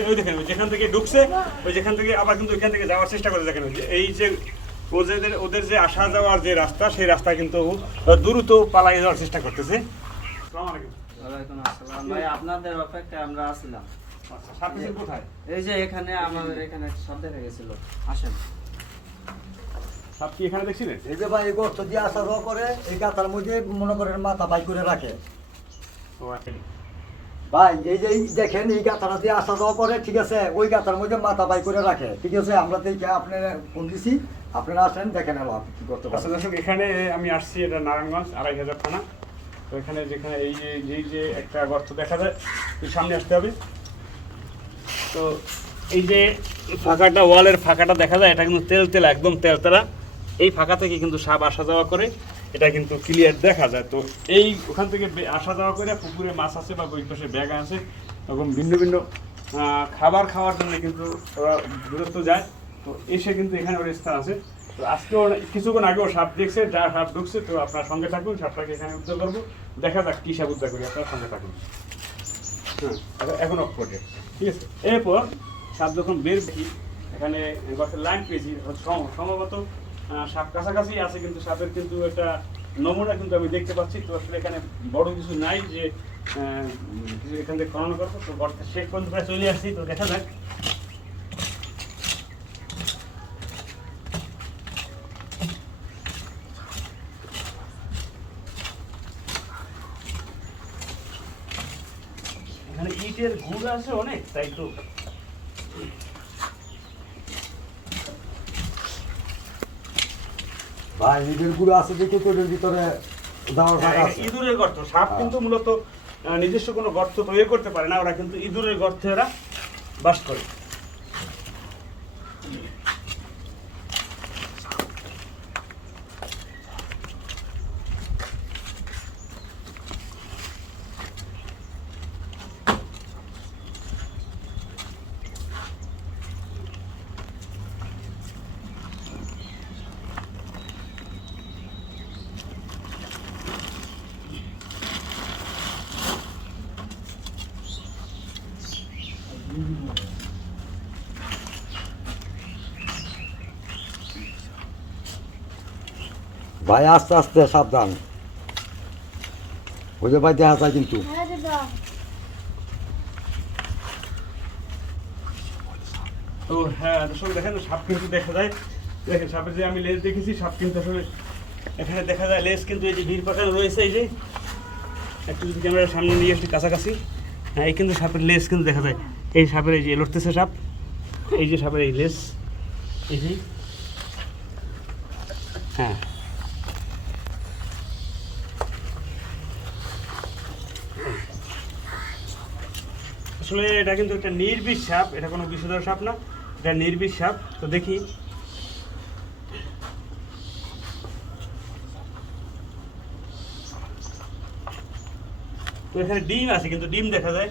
দেখেন ওই দেখেন যেখান থেকে ঢুকছে ওই যেখান থেকে আবার কিন্তু ওইখান থেকে যাওয়ার চেষ্টা করে দেখেন এই যে ওদের ওদের যে আসা যাওয়ার যে রাস্তা সেই রাস্তা কিন্তু দ্রুত পালাই যাওয়ার চেষ্টা করতেছে। আসসালামু আলাইকুম। ওয়ালাইকুম আসসালাম। ভাই আপনাদের অপেক্ষায় আমরা আসছিলাম আচ্ছা সাপ মিছিল কোথায়? এই যে এখানে আমাদের এখানে সব দেখা গেছিল। আসেন। সাপ কি এখানে দেখছিলেন? এই যে ভাই গর্ত দিয়ে আসা যাওয়া করে এই গাথার মধ্যে মনে করেন মাথা বাই করে রাখে। আচ্ছা। ভাই, এই যে এই দেখেন, এই গাথাটা দিয়ে আসা যাওয়া করে, ঠিক আছে? ওই গাথার মধ্যে মাথা বাই করে রাখে, ঠিক আছে? আমরা দেখে আপনার ফোন দিছি, আপনারা আসেন দেখেন আপনি কি করতে আচ্ছা পারেন দর্শক, এখানে আমি আসছি, এটা নারায়ণগঞ্জ, আড়াই হাজার থানা। তো এখানে যেখানে এই যে যেই যে একটা গর্ত দেখা যায়, এই সামনে আসতে হবে। তো এই যে ফাঁকাটা, ওয়ালের ফাঁকাটা দেখা যায়, এটা কিন্তু তেল তেল একদম তেলতেলা। এই ফাঁকা থেকে কিন্তু সাপ আসা যাওয়া করে। এটা কিন্তু ক্লিয়ার দেখা যায়। তো এই ওখান থেকে আসা যাওয়া করে পুকুরে মাছ আছে বা ওই পাশে ব্যাগ আছে এবং ভিন্ন ভিন্ন খাবার খাওয়ার জন্য কিন্তু ওরা দূরত্ব যায়। তো এসে কিন্তু এখানে ওর স্থান আছে। তো আজকে কিছুক্ষণ আগেও সাপ দেখছে, যা সাপ ঢুকছে, তো আপনার সঙ্গে থাকুন, সাপটাকে এখানে উদ্ধার করব। দেখা যাক কী সাপ উদ্ধার করি, আপনার সঙ্গে থাকুন। হ্যাঁ এখন- করে ঠিক আছে? এরপর সাপ যখন বের এখানে লাইন পেয়েছি। সম- সম্ভবত সাপ কাছাকাছি আছে কিন্তু সাপের কিন্তু একটা নমুনা কিন্তু আমি দেখতে পাচ্ছি। তো আসলে এখানে বড় কিছু নাই যে কিছু এখান থেকে খনন করব। তো গর্তের শেষ পর্যন্ত প্রায় চলে আসছি, তো দেখা যাক। এখানে ইটের গুড় আছে অনেক, তাই তো? ভাই নিজের গুঁড়ো আছে দেখে কোটের ভিতরে যাওয়ার হ্যাঁ, আছে। ইঁদুরের গর্ত সাপ কিন্তু মূলত নিজস্ব কোনো গর্ত তৈরি করতে পারে না ওরা কিন্তু ইঁদুরের গর্তে ওরা বাস করে। ভাই, আস্তে আস্তে, সাবধান। ওই যে ভাই, দেখা যায় কিন্তু। তো হ্যাঁ সাপ কিন্তু দেখা সাপের যে আমি লেজ দেখেছি, সাপ কিন্তু এখানে দেখা যায় কিন্তু এই যে ভিড় রয়েছে, এই যে। সামনে নিয়ে কাছাকাছি। হ্যাঁ এই কিন্তু সাপের কিন্তু দেখা এই সাপের এই যে লড়তেছে সাপ, এই যে সাপের এই লেজ, এই যে। হ্যাঁ। আসলে এটা কিন্তু একটা নির্বিষ সাপ এটা কোনো বিষধর সাপ না এটা নির্বিষ সাপ। তো দেখি। তো এখানে ডিম আছে কিন্তু ডিম দেখা যায়।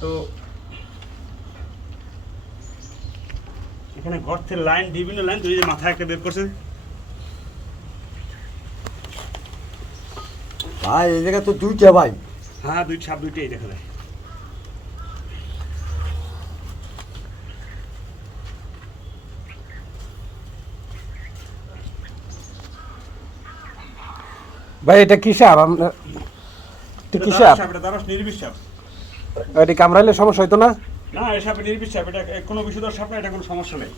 তো এখানে গর্তের লাইন বিভিন্ন লাইন তো এই যে মাথায় একটা বের করছে। ভাই এই জায়গায় তো দুইটা ভাই। হ্যাঁ দুই সাপ দুইটাই দেখা যায়। ভাই এটা কি সাপ? আমরা এটা কি সাপ? এটা দারস নির্বিষ সাপ। এটা কামড়াইলে সমস্যা হইতো না? না এই সাপে নির্বিষ সাপ এটা কোনো বিষধর সাপ না এটা কোনো সমস্যা নেই।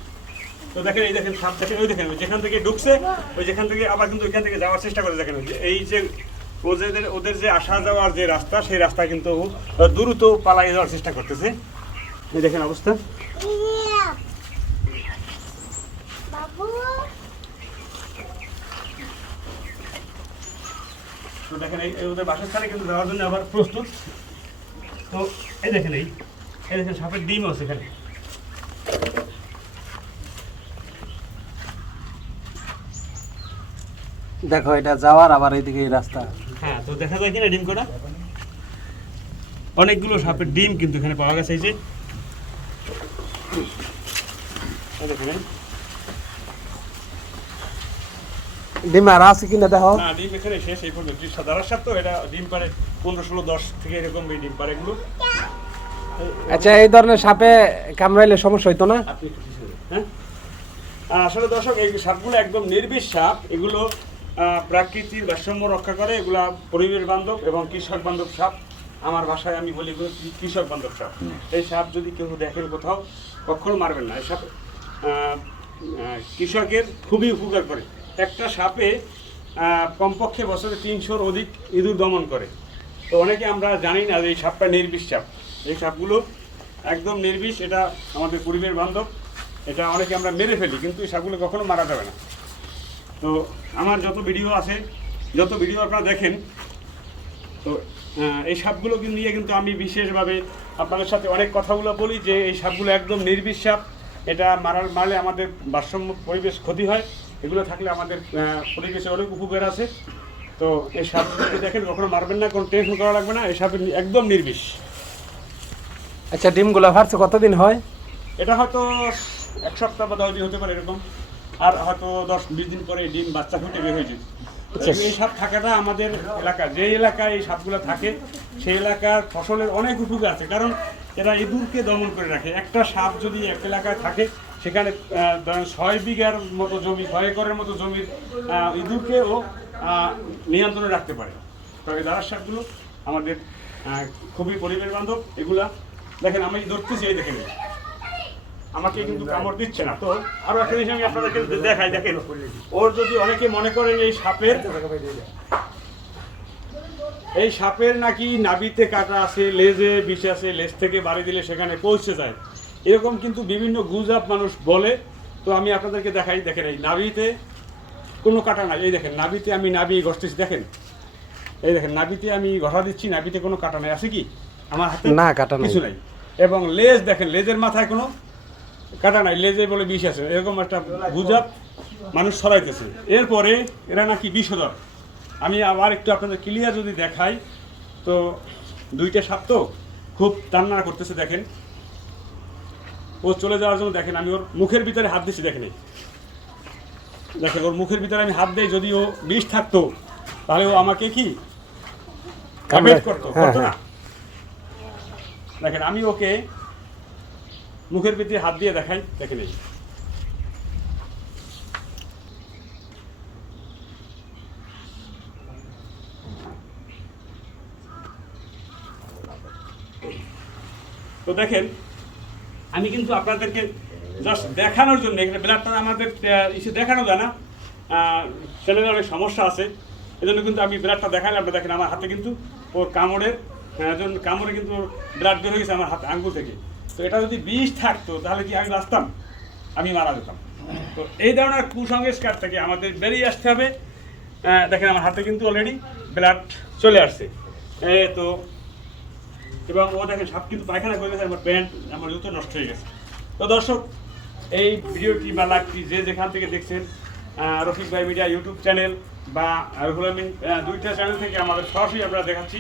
তো দেখেন এই দেখেন সাপ দেখেন ওই দেখেন যেখান থেকে ঢুকছে ওই যেখান থেকে আবার কিন্তু ওইখান থেকে যাওয়ার চেষ্টা করে দেখেন এই যে ওদের ওদের যে আসা যাওয়ার যে রাস্তা সেই রাস্তা কিন্তু দ্রুত পালাই যাওয়ার চেষ্টা করতেছে। এই দেখেন অবস্থা বাবু তো দেখেন এই ওদের বাসস্থানে কিন্তু যাওয়ার জন্য আবার প্রস্তুত। তো এই দেখেন এই এই দেখেন সাপের ডিম আছে এখানে। দেখো এটা যাওয়ার আবার এইদিকে এই রাস্তা। হ্যাঁ তো দেখা যায় কিনা ডিম কটা? অনেকগুলো সাপের ডিম কিন্তু এখানে পাওয়া গেছে এই যে। দেখেন ডিম আর আছে কিনা দেখো। না ডিম এখানে শেষ এই পর্যন্ত। সাধারণ সাপ তো এটা ডিম পারে পনেরো ষোলো দশ থেকে এরকম এই ডিম পারে এগুলো। আচ্ছা এই ধরনের সাপে কামড়াইলে সমস্যা হইতো না? হ্যাঁ? আর আসলে দর্শক এই সাপগুলো একদম নির্বিষ সাপ। এগুলো প্রাকৃতিক ভারসাম্য রক্ষা করে। এগুলা পরিবেশ বান্ধব এবং কৃষক বান্ধব সাপ। আমার ভাষায় আমি বলি কৃষক বান্ধব সাপ। এই সাপ যদি কেউ দেখেন কোথাও কখনো মারবেন না। এই সাপ কৃষকের খুবই উপকার করে। একটা সাপে কমপক্ষে বছরে তিনশোর অধিক ইঁদুর দমন করে। তো অনেকে আমরা জানি না যে এই সাপটা নির্বিষ সাপ। এই সাপগুলো একদম নির্বিষ, এটা আমাদের পরিবেশ বান্ধব। এটা অনেকে আমরা মেরে ফেলি, কিন্তু এই সাপগুলো কখনো মারা যাবে না। তো আমার যত ভিডিও আছে, যত ভিডিও আপনারা দেখেন, তো এই সাপগুলো নিয়ে কিন্তু আমি বিশেষভাবে আপনাদের সাথে অনেক কথাগুলো বলি যে এই সাপগুলো একদম নির্বিষ সাপ। এটা মারার মারলে আমাদের ভারসাম্য পরিবেশ ক্ষতি হয়। এগুলো থাকলে আমাদের পরিবেশে অনেক উপকার আছে। তো এই সাপ যদি দেখেন কখনো মারবেন না কোনো টেনশন করা লাগবে না এই সাপ একদম নির্বিষ। আচ্ছা ডিমগুলো ফাটছে কতদিন হয়? এটা হয়তো এক সপ্তাহ বা দশ দিন হতে পারে এরকম। আর হয়তো দশ বিশ দিন পরে ডিম বাচ্চা ফুটে বের হয়ে যেত আচ্ছা। এই সাপ থাকাটা আমাদের এলাকা যে এলাকায় এই সাপগুলো থাকে সেই এলাকার ফসলের অনেক উপকার আছে। কারণ এরা ইঁদুরকে দমন করে রাখে। একটা সাপ যদি এক এলাকায় থাকে সেখানে ছয় বিঘার মতো জমি, ছয় একরের মতো জমির ইঁদুরকেও নিয়ন্ত্রণে রাখতে পারে। তবে দাঁড়ার সাপগুলো আমাদের খুবই পরিবেশ বান্ধব। এগুলা, দেখেন, আমি ধরতেছি, এই দেখেন। আমাকে কিন্তু কামড় দিচ্ছে না। তো আরও একটা জিনিস আমি আপনাদেরকে দেখাই, দেখেন, ওর যদি অনেকে মনে করেন এই সাপের এই সাপের নাকি নাবিতে কাটা আছে, লেজে বিষ আছে, লেজ থেকে বাড়ি দিলে সেখানে পৌঁছে যায়। এরকম কিন্তু বিভিন্ন গুজব মানুষ বলে। তো আমি আপনাদেরকে দেখাই দেখেন এই নাভিতে কোনো কাটা নাই। এই দেখেন নাভিতে আমি নাভি ঘষতেছি দেখেন। এই দেখেন নাভিতে আমি ঘষা দিচ্ছি নাভিতে কোনো কাটা নাই। আছে কি? আমার হাতে না, কাটা কিছু নাই। এবং লেজ দেখেন লেজের মাথায় কোনো কাটা নাই। লেজে বলে বিষ আছে। এরকম একটা গুজব মানুষ ছড়াইতেছে। এরপরে এরা নাকি বিষধর। আমি আবার একটু আপনাদের ক্লিয়ার যদি দেখাই তো দুইটা সাপ তো খুব টান্না করতেছে দেখেন। ও চলে যাওয়ার জন্য দেখেন আমি ওর মুখের ভিতরে হাত দিচ্ছি দেখেন দেখেন ওর মুখের ভিতরে আমি হাত দিই যদি ও বিষ থাকতো তাহলে ও আমাকে কি? করতো হ্যাঁ, করতো না? হ্যাঁ। দেখেন আমি ওকে মুখের ভিতরে হাত দিয়ে দেখাই দেখেন এই। তো দেখেন আমি কিন্তু আপনাদেরকে জাস্ট দেখানোর জন্য এখানে ব্লাডটা আমাদের ইসে দেখানো যায় না। চ্যানেলে অনেক সমস্যা আছে। এজন্য কিন্তু আমি ব্লাডটা দেখালাম না দেখেন আমার হাতে কিন্তু ওর কামড়ের আহ, জন্য কামড়ে কিন্তু ওর ব্লাড বের হয়ে গেছে আমার হাতে আঙ্গুল থেকে। তো এটা যদি বিষ থাকতো তাহলে কি আমি বাঁচতাম? আমি মারা যেতাম। তো এই ধরনের কুসংস্কার থেকে আমাদের বেরিয়ে আসতে হবে। দেখেন আমার হাতে কিন্তু অলরেডি ব্লাড চলে আসছে। তো এবং ও দেখেন সাপ কিন্তু পায়খানা করে গেছে আমার প্যান্ট আমার জুতো নষ্ট হয়ে গেছে। তো দর্শক, এই ভিডিওটি বা লাইভটি যে যেখান থেকে দেখছেন রফিক ভাই মিডিয়া ইউটিউব চ্যানেল বা রুহুল দুইটা চ্যানেল থেকে আমাদের সরাসরি আমরা দেখাচ্ছি।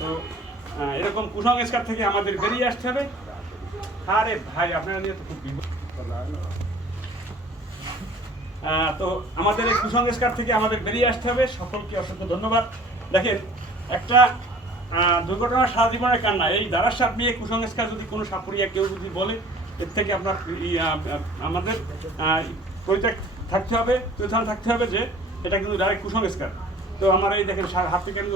তো এরকম কুসংস্কার থেকে আমাদের বেরিয়ে আসতে হবে। আরে ভাই, আপনারা নিয়ে তো খুব তো আমাদের এই কুসংস্কার থেকে আমাদের বেরিয়ে আসতে হবে। সকলকে অসংখ্য ধন্যবাদ। দেখেন, একটা আহ, দুর্ঘটনার সারা জীবনের কান্না। এই দ্বারা সাপ নিয়ে কুসংস্কার যদি কোনো সাপুরিয়া কেউ যদি বলে এর থেকে আপনার আমাদের পরিত্যাগ থাকতে হবে পরিধান থাকতে হবে যে এটা কিন্তু ডাইরেক্ট কুসংস্কার। তো আমার এই দেখেন হাতে কেন